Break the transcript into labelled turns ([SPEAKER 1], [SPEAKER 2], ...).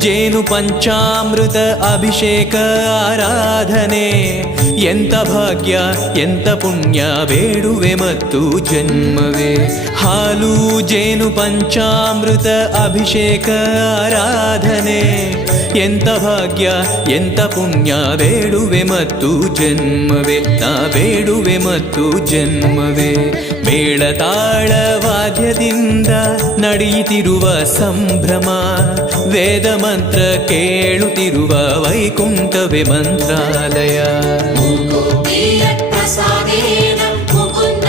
[SPEAKER 1] ಜೇನು ಪಂಚಾಮೃತ ಅಭಿಷೇಕ ಆರಾಧನೆ. ಎಂತ ಭಾಗ್ಯ ಎಂತ ಪುಣ್ಯ, ಬೇಡುವೆ ಮತ್ತು ಜನ್ಮವೇ. ಹಾಲು, ಜೇನು ಪಂಚಾಮೃತ ಅಭಿಷೇಕ ಆರಾಧನೆ. ಎಂತ ಭಾಗ್ಯ ಎಂತ ಪುಣ್ಯ, ಬೇಡುವೆ ಮತ್ತು ಜನ್ಮವೇ. ನಾ ಬೇಡುವೆ ಮತ್ತು ಜನ್ಮವೇ. ಮೇಳ ದಿಂದ ನಡೆಯುತ್ತಿರುವ ಸಂಭ್ರಮ ವೇದ ಮಂತ್ರ ಕೇಳುತ್ತಿರುವ ವೈಕುಂಠವೇ ಮಂತ್ರಾಲಯ. ಪ್ರಸಾದೇನ ಮುಗುಂದ